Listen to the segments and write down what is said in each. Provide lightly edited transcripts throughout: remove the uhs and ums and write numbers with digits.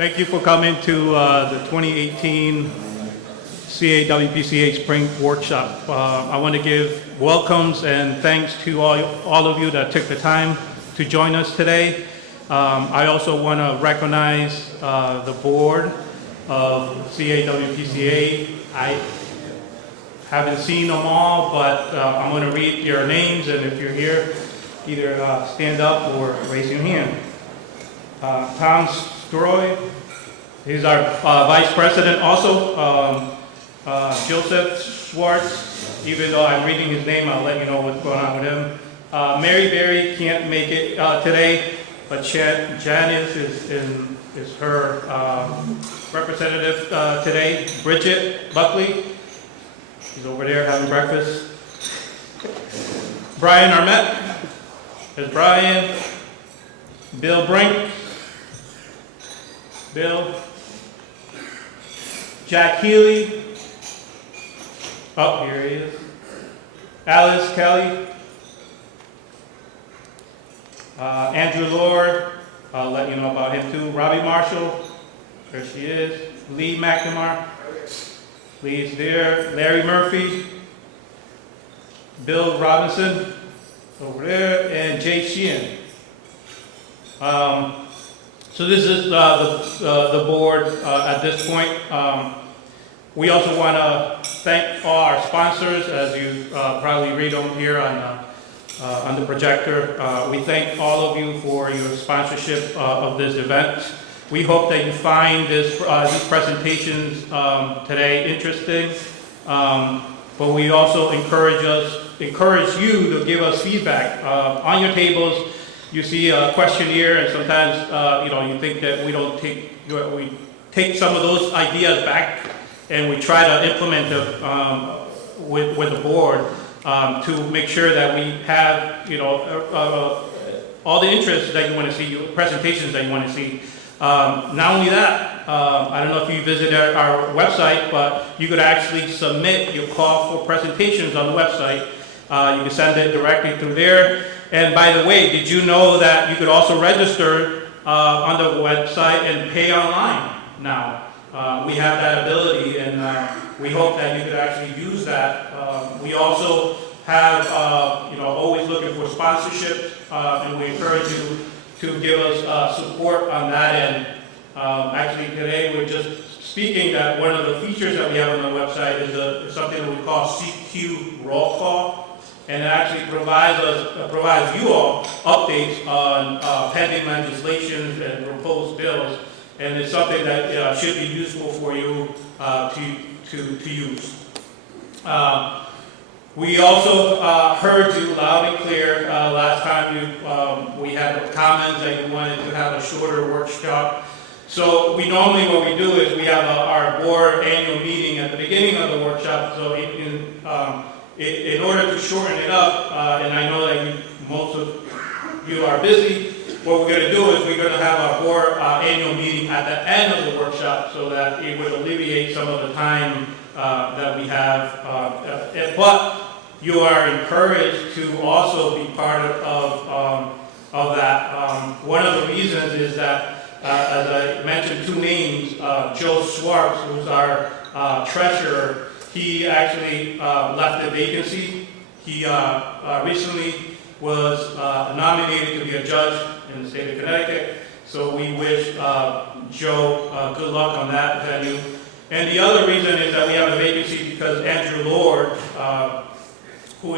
Thank you for coming to the 2018 CAWPCA Spring Workshop. I want to give welcomes and thanks to all of you that took the time to join us today. I also want to recognize the board of CAWPCA. I haven't seen them all, but I'm going to read your names, and if you're here, either stand up or raise your hand. Tom Stroy, he's our vice president also. Joseph Schwartz, even though I'm reading his name, I'll let you know what's going on with him. Mary Berry can't make it today, but Janice is her representative today. Bridget Buckley, she's over there having breakfast. Brian Armett, there's Brian. Bill Brink, Bill. Jack Healy, oh, here he is. Alice Kelly, Andrew Lord, I'll let you know about him too. Robbie Marshall, there she is. Lee McNamara, Lee's there. Larry Murphy, Bill Robinson, over there, and Jay Sheehan. So this is the board at this point. We also want to thank all our sponsors, as you probably read them here on the projector. We thank all of you for your sponsorship of this event. We hope that you find these presentations today interesting, but we also encourage you to give us feedback. On your tables, you see a questionnaire, and sometimes you think that we take some of those ideas back and we try to implement them with the board to make sure that we have all the interests that you want to see, presentations that you want to see. Not only that, I don't know if you visited our website, but you could actually submit your call for presentations on the website. You can send it directly through there. And by the way, did you know that you could also register on the website and pay online now? We have that ability, and we hope that you could actually use that. We also have, always looking for sponsorship, and we encourage you to give us support on that end. Actually, today we're just speaking that one of the features that we have on the website is something that we call CQ Roll Call. And it actually provides you all updates on pending legislation and proposed bills, and it's something that should be useful for you to use. We also heard you loud and clear last time we had comments that you wanted to have a shorter workshop. So what we do is we have our board annual meeting at the beginning of the workshop. So in order to shorten it up, and I know that most of you are busy, what we're going to do is we're going to have our board annual meeting at the end of the workshop so that it would alleviate some of the time that we have. But you are encouraged to also be part of that. One of the reasons is that, as I mentioned, two names, Joe Schwartz, who's our treasurer, he actually left a vacancy. He recently was nominated to be a judge in the state of Connecticut. So we wish Joe good luck on that venue. And the other reason is that we have a vacancy because Andrew Lord, who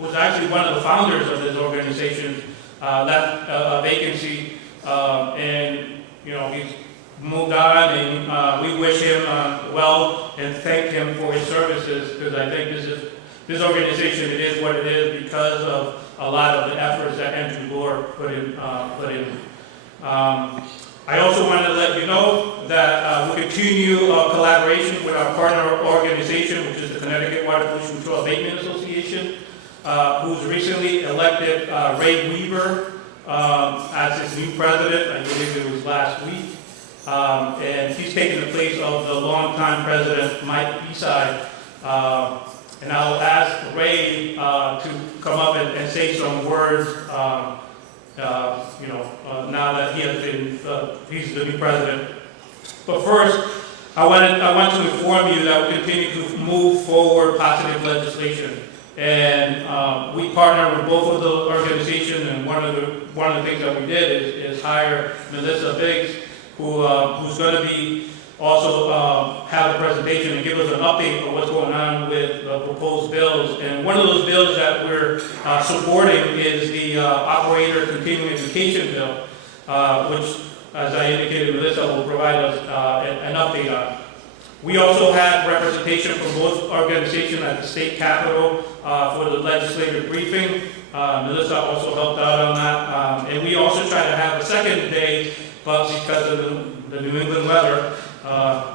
was actually one of the founders of this organization, left a vacancy, and he's moved on, and we wish him well and thank him for his services, because I think this organization, it is what it is because of a lot of the efforts that Andrew Lord put in. I also wanted to let you know that we'll continue collaboration with our partner organization, which is the Connecticut Water Pollution Control Abatement Association, who's recently elected Ray Weaver as its new president. I believe it was last week. And he's taken the place of the longtime president, Mike Esai. And I'll ask Ray to come up and say some words now that he has been, he's the new president But first, I want to inform you that we continue to move forward positive legislation. And we partner with both of the organizations, and one of the things that we did is hire Melissa Biggs, who's going to be also have a presentation and give us an update on what's going on with the proposed bills. And one of those bills that we're supporting is the Operator Continuing Education Bill, which, as I indicated, Melissa will provide us an update on. We also had representation from both organizations at the state capitol for the legislative briefing. Melissa also helped out on that. And we also tried to have a second day, but because of the New England weather,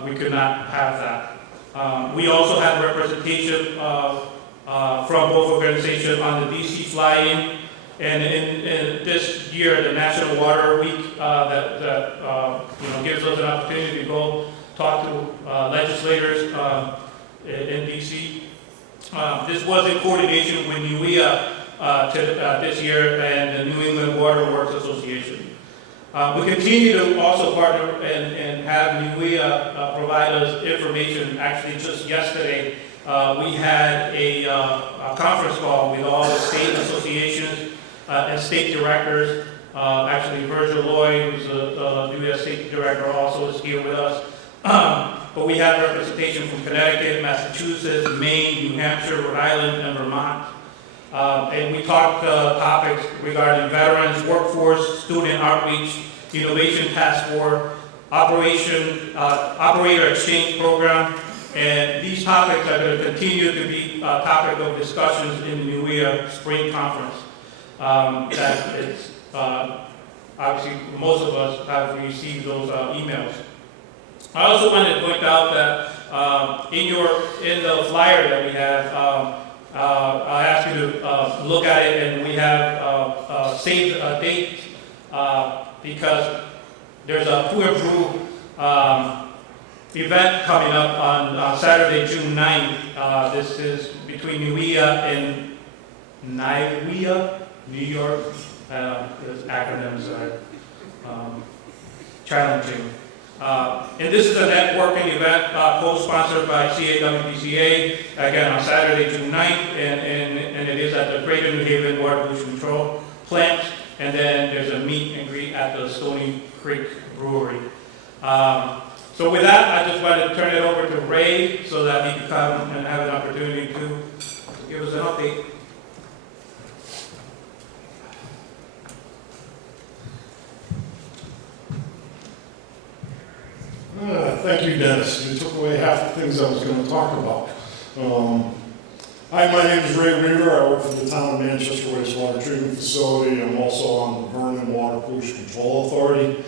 we could not have that. We also had representation from both organizations on the DC fly-in. And in this year, the National Water Week that gives us an opportunity to go talk to legislators in DC. This was in coordination with NUIA this year and the New England Water Works Association. We continue to also partner and have NUIA provide us information. Actually, just yesterday, we had a conference call with all the state associations and state directors. Actually, Virgil Lloyd, who's the U.S. State Director, also is here with us. But we had representation from Connecticut, Massachusetts, Maine, New Hampshire, Rhode Island, and Vermont. And we talked topics regarding veterans, workforce, student outreach, innovation task force, operator exchange program. And these topics are going to continue to be a topic of discussions in the NUIA Spring Conference. That it's, obviously, most of us have received those emails. I also wanted to point out that in the flyer that we have, I asked you to look at it, and we have saved dates because there's a Pour Brew event coming up on Saturday, June 9th. This is between NUIA and NIWIA, New York. Those acronyms are challenging. And this is a networking event co-sponsored by CAWPCA, again on Saturday, June 9th, and it is at the Greater New Haven Water Pollution Control Plant, and then there's a meet and greet at the Stony Creek Brewery. So with that, I just wanted to turn it over to Ray so that he can come and have an opportunity to give us an update. Thank you, Dennis. You took away half the things I was going to talk about. Hi, my name is Ray Weaver. I work for the Town of Manchester Wastewater Treatment Facility. I'm also on the Vernon Water Pollution Control Authority.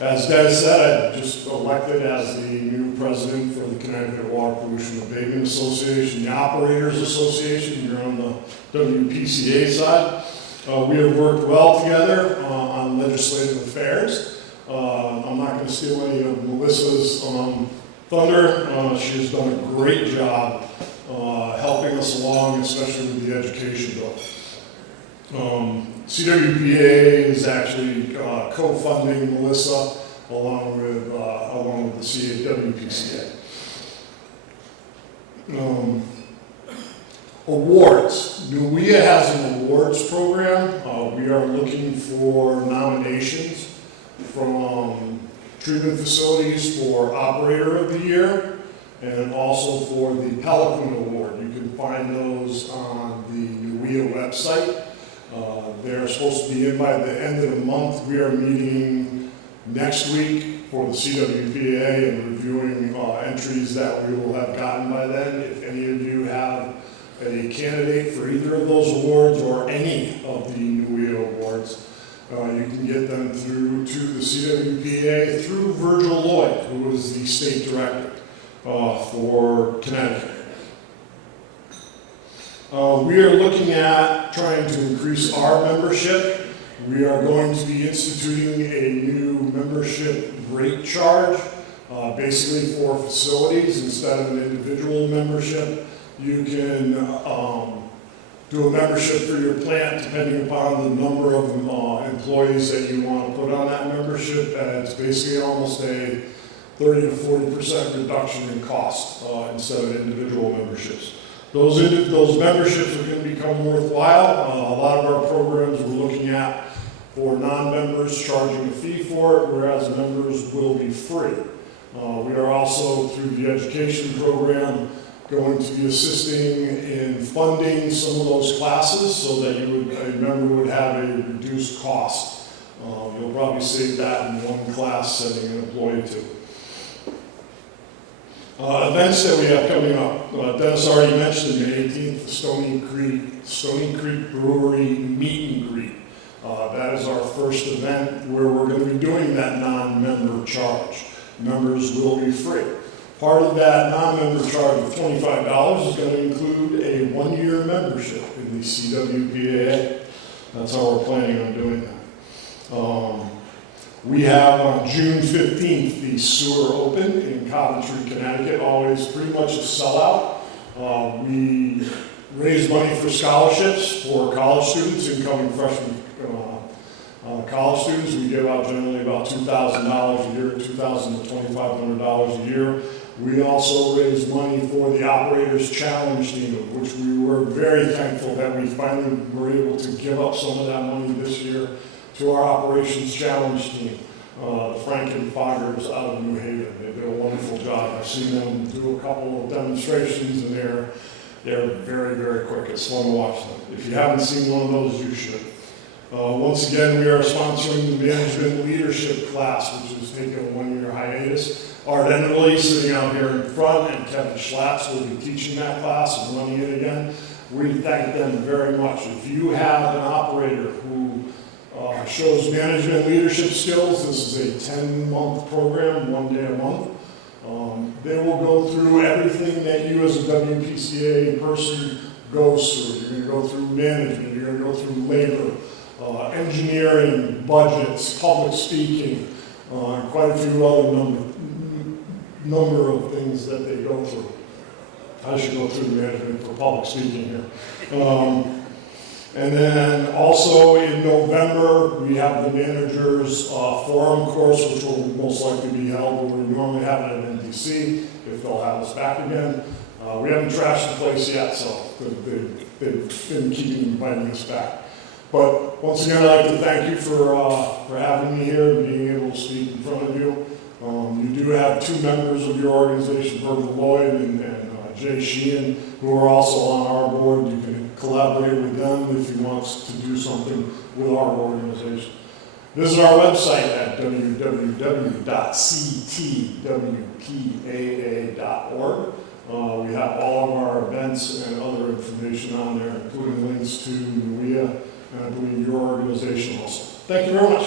As Dennis said, I just elected as the new president for the Connecticut Water Pollution Abatement Association, the Operators Association. You're on the WPCA side. We have worked well together on legislative affairs. I'm not going to steal any of Melissa's thunder. She has done a great job helping us along, especially with the education bill. CWPA is actually co-funding Melissa along with the CWPCA. Awards. NUIA has an awards program. We are looking for nominations from treatment facilities for Operator of the Year and also for the Pelican Award. You can find those on the NUIA website. They're supposed to be in by the end of the month. We are meeting next week for the CWPA and reviewing entries that we will have gotten by then. If any of you have a candidate for either of those awards or any of the NUIA awards, you can get them through to the CWPA through Virgil Lloyd, who is the state director for Connecticut. We are looking at trying to increase our membership. We are going to be instituting a new membership rate charge, basically for facilities. Instead of an individual membership, you can do a membership for your plant depending upon the number of employees that you want to put on that membership. And it's basically almost a 30 to 40% reduction in cost instead of individual memberships. Those memberships are going to become worthwhile. A lot of our programs we're looking at for non-members charging a fee for it, whereas members will be free. We are also, through the education program, going to be assisting in funding some of those classes so that a member would have a reduced cost. You'll probably save that in one class sending an employee to. Events that we have coming up. Dennis already mentioned the 18th, the Stony Creek Brewery Meet and Greet. That is our first event where we're going to be doing that non-member charge. Members will be free. Part of that non-member charge of $25 is going to include a one-year membership in the CWPAA. That's how we're planning on doing that. We have on June 15th the Sewer Open in Coventry, Connecticut, always pretty much a sellout. We raise money for scholarships for college students, incoming freshman college students. We give out generally about $2,000 a year, $2,000 to $2,500 a year. We also raise money for the Operators Challenge Team, of which we were very thankful that we finally were able to give up some of that money this year to our Operations Challenge Team, the Franken Foggers out of New Haven. They did a wonderful job. I've seen them do a couple of demonstrations, and they're very, very quick. It's fun to watch them. If you haven't seen one of those, you should. Once again, we are sponsoring the Management Leadership class, which is taking a one-year hiatus. Art Enderle sitting out here in front, and Kevin Schlatz will be teaching that class and running it again. We thank them very much. If you have an operator who shows management leadership skills, this is a 10-month program, 1 day a month. They will go through everything that you as a WPCA person goes through. You're going to go through management, you're going to go through labor, engineering, budgets, public speaking, and quite a few other number of things that they go through. I should go through the management for public speaking here. And then also in November, we have the Managers Forum course, which will most likely be held where we normally have it in NDC, if they'll have us back again. We haven't trashed the place yet, so they've been keeping inviting us back. But once again, I'd like to thank you for having me here and being able to speak in front of you. You do have two members of your organization, Virgil Lloyd and Jay Sheehan, who are also on our board. You can collaborate with them if you want to do something with our organization. Visit our website at www.ctwpaa.org. We have all of our events and other information on there, including links to NUIA and I believe your organization also. Thank you very much.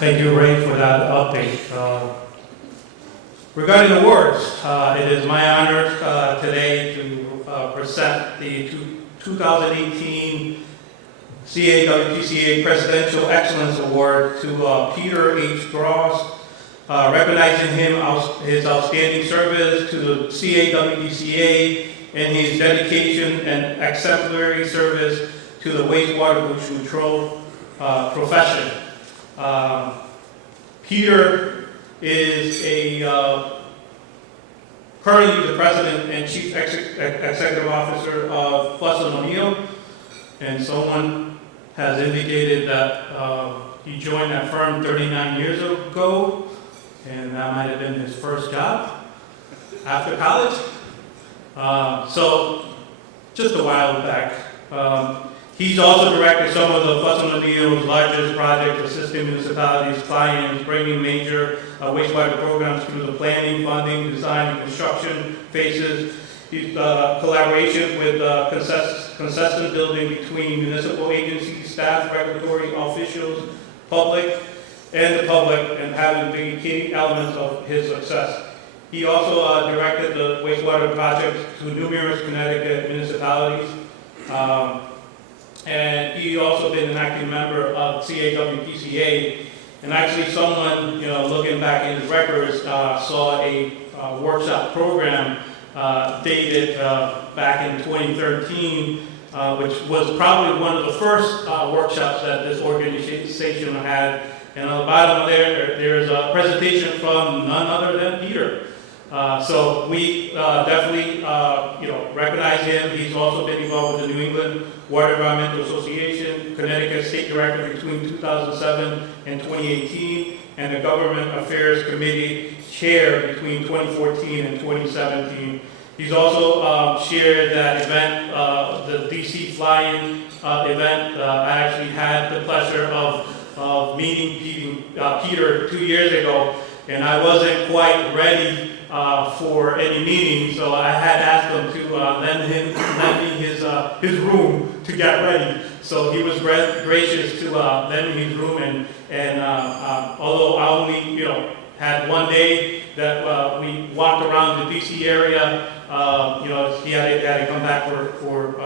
Thank you, Ray, for that update. Regarding awards, it is my honor today to present the 2018 CAWPCA Presidential Excellence Award to Peter H. Gross, recognizing his outstanding service to the CAWPCA and his dedication and exemplary service to the wastewater control profession. Peter is currently the President and Chief Executive Officer of Fuss & O'Neill, and someone has indicated that he joined that firm 39 years ago, and that might have been his first job after college. So just a while back. He's also directed some of the Fuss & O'Neill's largest projects, assisting municipalities, clients, bringing major wastewater programs through the planning, funding, design, and construction phases. He's collaboration with consistent building between municipal agencies, staff, regulatory officials, public, and having been key elements of his success. He also directed the wastewater projects to numerous Connecticut municipalities. And he also been an active member of CAWPCA And actually someone, looking back in his records, saw a workshop program dated back in 2013, which was probably one of the first workshops that this organization had. And on the bottom there's a presentation from none other than Peter. So we definitely, recognize him. He's also been involved with the New England Water Environmental Association, Connecticut State Director between 2007 and 2018, and the Government Affairs Committee Chair between 2014 and 2017. He's also shared that event, the DC Fly-In event. I actually had the pleasure of meeting Peter 2 years ago, and I wasn't quite ready for any meeting, so I had asked him to lend me his room to get ready. So he was gracious to lend me his room, and although I only had one day that we walked around the DC area, he had to come back for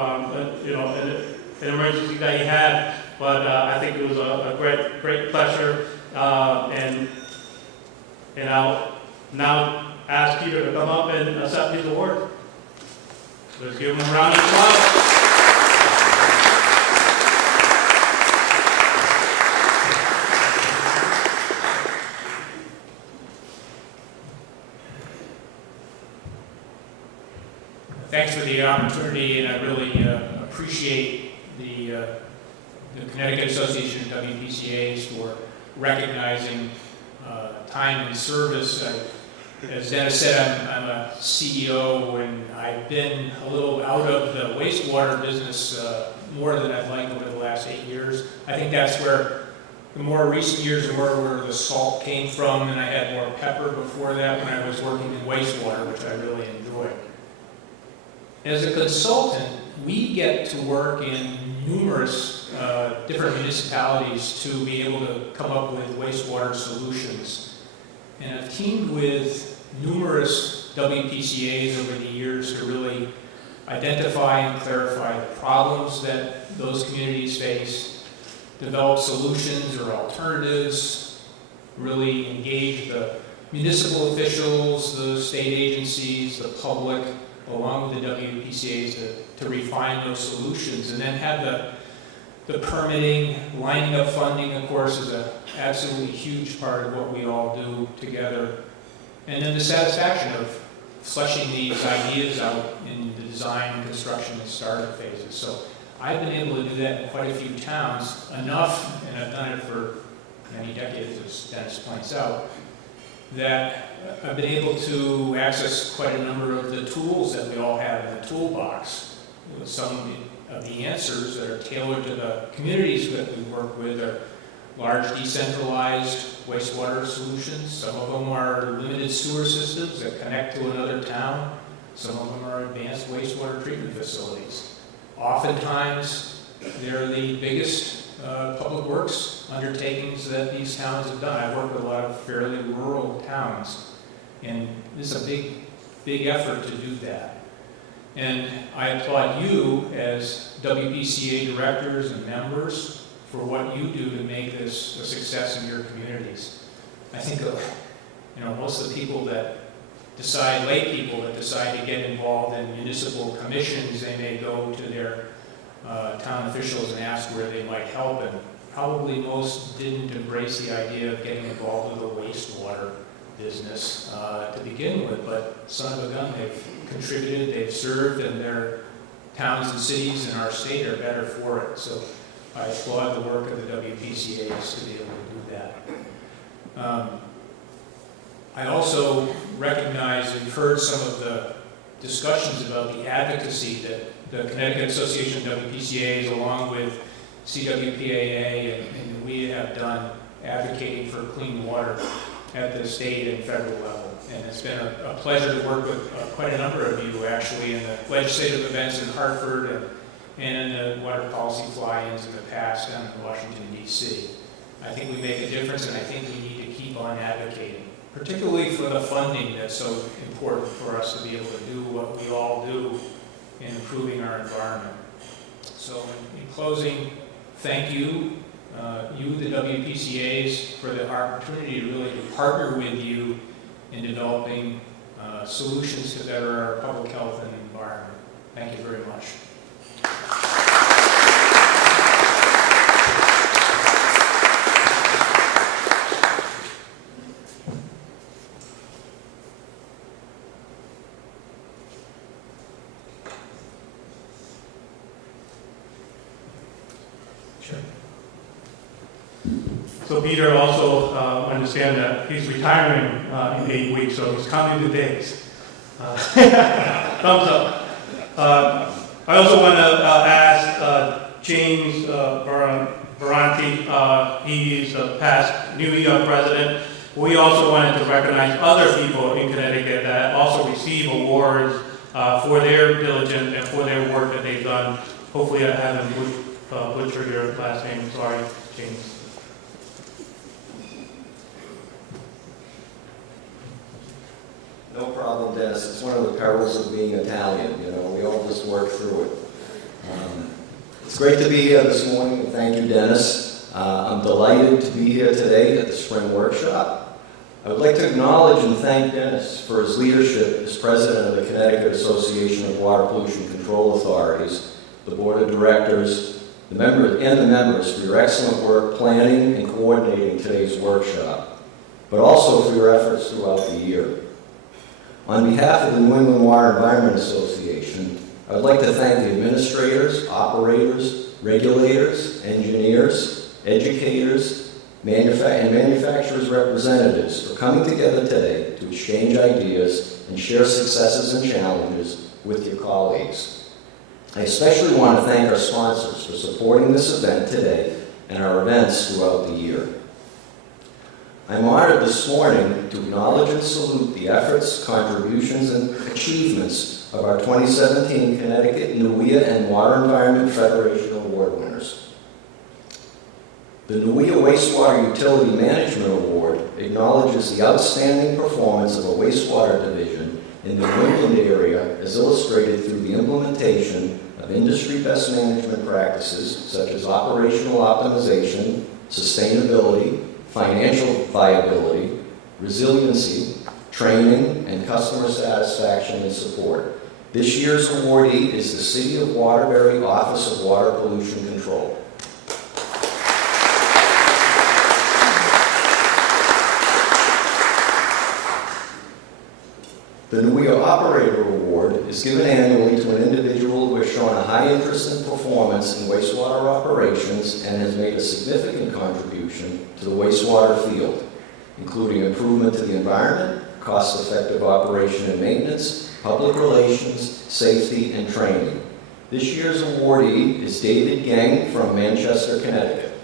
an emergency that he had. But I think it was a great pleasure, and I'll now ask Peter to come up and accept his award. Let's give him a round of applause. Thanks for the opportunity, and I really appreciate the Connecticut Association of WPCAs for recognizing time and service. As Dennis said, I'm a CEO, and I've been a little out of the wastewater business more than I'd like over the last 8 years. I think that's where the more recent years were where the salt came from, and I had more pepper before that when I was working in wastewater, which I really enjoyed. As a consultant, we get to work in numerous different municipalities to be able to come up with wastewater solutions. And I've teamed with numerous WPCAs over the years to really identify and clarify the problems that those communities face, develop solutions or alternatives, really engage the municipal officials, the state agencies, the public, along with the WPCAs to refine those solutions, and then have the permitting, lining up funding, of course, is an absolutely huge part of what we all do together. And then the satisfaction of fleshing these ideas out in the design, construction, and startup phases. So I've been able to do that in quite a few towns, enough, and I've done it for many decades, as Dennis points out, that I've been able to access quite a number of the tools that we all have in the toolbox. Some of the answers that are tailored to the communities that we work with are large decentralized wastewater solutions. Some of them are limited sewer systems that connect to another town. Some of them are advanced wastewater treatment facilities. Oftentimes, they're the biggest public works undertakings that these towns have done. I work with a lot of fairly rural towns, and this is a big effort to do that. And I applaud you as WPCA directors and members for what you do to make this a success in your communities. I think most of the people that decide, lay people that decide to get involved in municipal commissions, they may go to their town officials and ask where they might help, and probably most didn't embrace the idea of getting involved with the wastewater business to begin with, but son of a gun, they've contributed, they've served, and their towns and cities in our state are better for it. So I applaud the work of the WPCAs to be able to do that. I also recognize and heard some of the discussions about the advocacy that the Connecticut Association of WPCAs, along with CWPAA, and we have done advocating for clean water at the state and federal level. And it's been a pleasure to work with quite a number of you, actually, in the legislative events in Hartford and in the water policy fly-ins in the past down in Washington, D.C. I think we make a difference, and I think we need to keep on advocating, particularly for the funding that's so important for us to be able to do what we all do in improving our environment. So in closing, thank you you, the WPCAs, for the opportunity to really partner with you in developing solutions to better our public health and environment. Thank you very much. So Peter also understands that he's retiring in 8 weeks, so he's counting the days. Thumbs up. I also want to ask James Veranti, he's a past New York president. We also wanted to recognize other people in Connecticut that also receive awards for their diligence and for their work that they've done. Hopefully I haven't butchered your last name. Sorry, James. No problem, Dennis. It's one of the perils of being Italian. You know, we all just work through it. It's great to be here this morning, and thank you, Dennis. I'm delighted to be here today at the Spring Workshop. I would like to acknowledge and thank Denis for his leadership as president of the Connecticut Association of Water Pollution Control Authorities, the board of directors, the members for your excellent work planning and coordinating today's workshop, but also for your efforts throughout the year. On behalf of the New England Water Environment Association, I would like to thank the administrators, operators, regulators, engineers, educators, and manufacturers' representatives for coming together today to exchange ideas and share successes and challenges with your colleagues. I especially want to thank our sponsors for supporting this event today and our events throughout the year. I'm honored this morning to acknowledge and salute the efforts, contributions, and achievements of our 2017 Connecticut NUIA and Water Environment Federation Award winners. The NUIA Wastewater Utility Management Award acknowledges the outstanding performance of a wastewater division in the New England area as illustrated through the implementation of industry best management practices such as operational optimization, sustainability, financial viability, resiliency, training, and customer satisfaction and support. This year's awardee is the City of Waterbury Office of Water Pollution Control. The NUIA Operator Award is given annually to an individual who has shown a high interest in performance in wastewater operations and has made a significant contribution to the wastewater field, including improvement to the environment, cost-effective operation and maintenance, public relations, safety, and training. This year's awardee is David Gang from Manchester, Connecticut.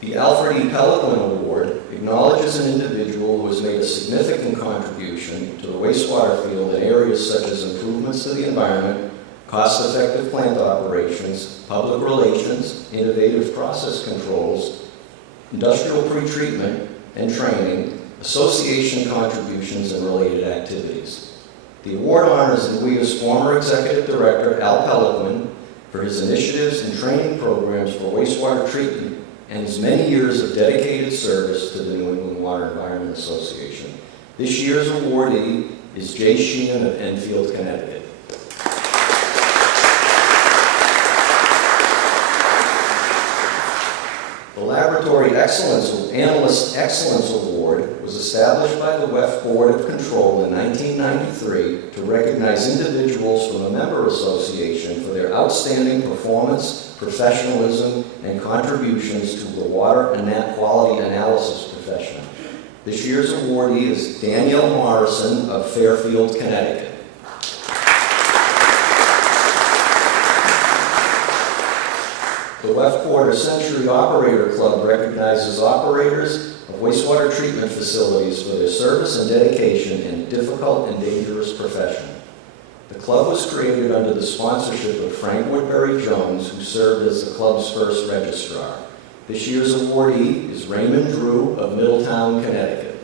The Alfred E. Pelican Award acknowledges an individual who has made a significant contribution to the wastewater field in areas such as improvements to the environment, cost-effective plant operations, public relations, innovative process controls, industrial pretreatment and training, association contributions, and related activities. The award honors NUIA's former executive director, Al Pelican, for his initiatives and training programs for wastewater treatment and his many years of dedicated service to the New England Water Environment Association. This year's awardee is Jay Sheehan of Enfield, Connecticut. The Laboratory Analyst Excellence Award was established by the WEF Board of Control in 1993 to recognize individuals from the member association for their outstanding performance, professionalism, and contributions to the water and quality analysis profession. This year's awardee is Danielle Morrison of Fairfield, Connecticut. The WEF Quarter Century Operator Club recognizes operators of wastewater treatment facilities for their service and dedication in a difficult and dangerous profession. The club was created under the sponsorship of Frank Woodbury Jones, who served as the club's first registrar. This year's awardee is Raymond Drew of Middletown, Connecticut.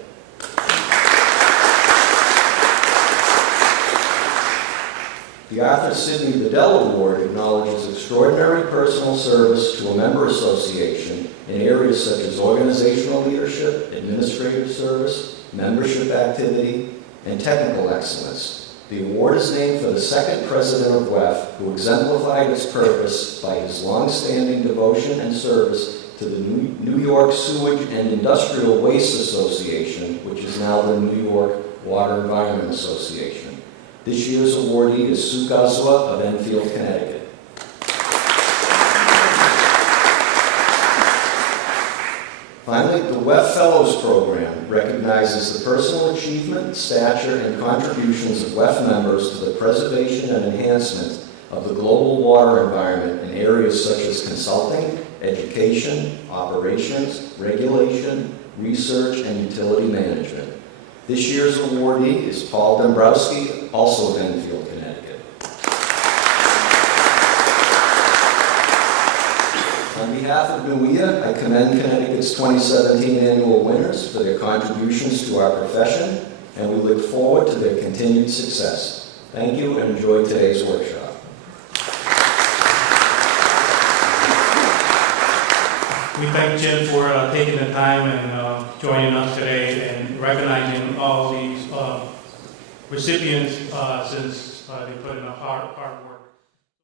The The Arthur Sidney Bedell Award acknowledges extraordinary personal service to a member association in areas such as organizational leadership, administrative service, membership activity, and technical excellence. The award is named for the second president of WEF, who exemplified its purpose by his long-standing devotion and service to the New York Sewage and Industrial Waste Association, which is now the New York Water Environment Association. This year's awardee is Sue Guzwa of Enfield, Connecticut. Finally, the WEF Fellows Program recognizes the personal achievement, stature, and contributions of WEF members to the preservation and enhancement of the global water environment in areas such as consulting, education, operations, regulation, research, and utility management. This year's awardee is Paul Dombrowski, also of Enfield, Connecticut. On behalf of NUIA, I commend Connecticut's 2017 annual winners for their contributions to our profession, and we look forward to their continued success. Thank you and enjoy today's workshop. We thank Jim for taking the time and joining us today and recognizing all these recipients since they put in a hard work.